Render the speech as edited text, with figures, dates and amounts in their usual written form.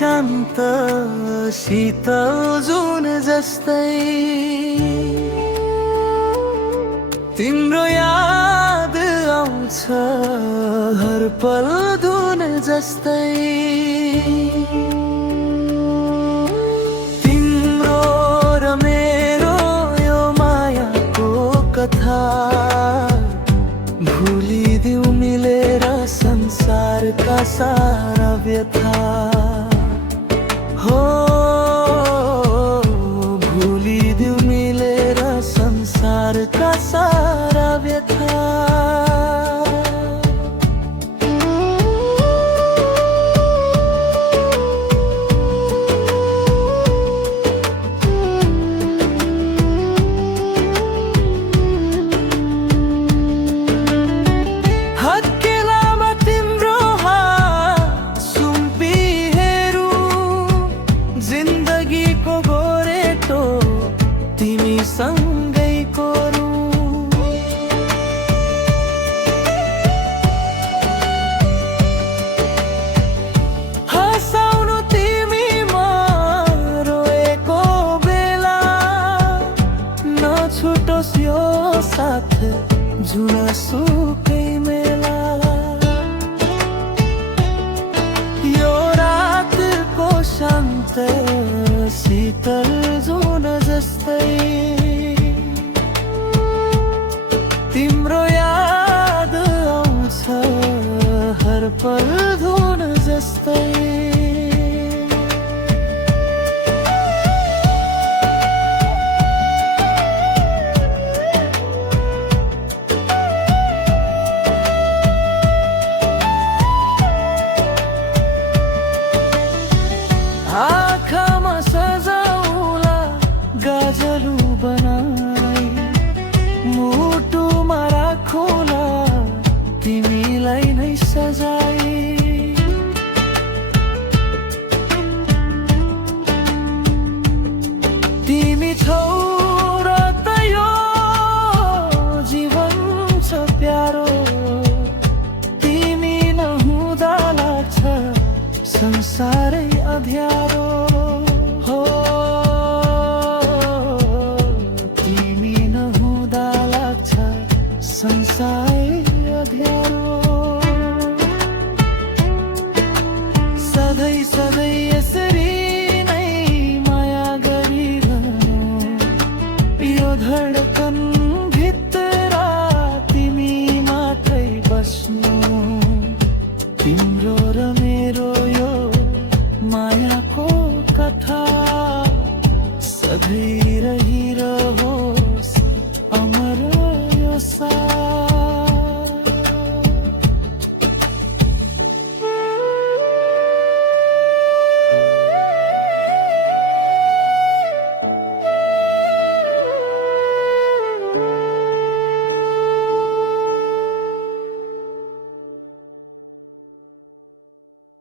शान्त शीतल जुन जस्तै तिम्रो याद आउँछ हर पल धुन जस्तै तिम्रो र मेरो यो मायाको कथा भुलिदिऊ मिलेर संसारका सारा व्यथा हो भुलिदिऊ मिलेर संसारका सारा व्यथा सँगै कोरु हँसाउनु तिमीमा रोएको बेला नछुटोस् यो साथ जुनसुकै मेला यो रातको शान्त शीतल जुन जस्तै तिम्रो याद आउँछ हर पल धुन जस्तै आँखामा सजाउला गाजलु बनाई मुटुमा राखौला तिमीलाई नै सजाई तिमी छौ र त यो जीवन छ प्यारो तिमी नहुँदा लाग्छ संसारै अँध्यारो हो तिमी नहुँदा लाग्छ संसारै अँध्यारो सधैँ सधैँ यसरी नै माया गरिरहनु यो धडकन भित्र तिमी मात्रै बस्नु तिम्रो र मेरो यो मायाको कथा सधैँ रहिरहो।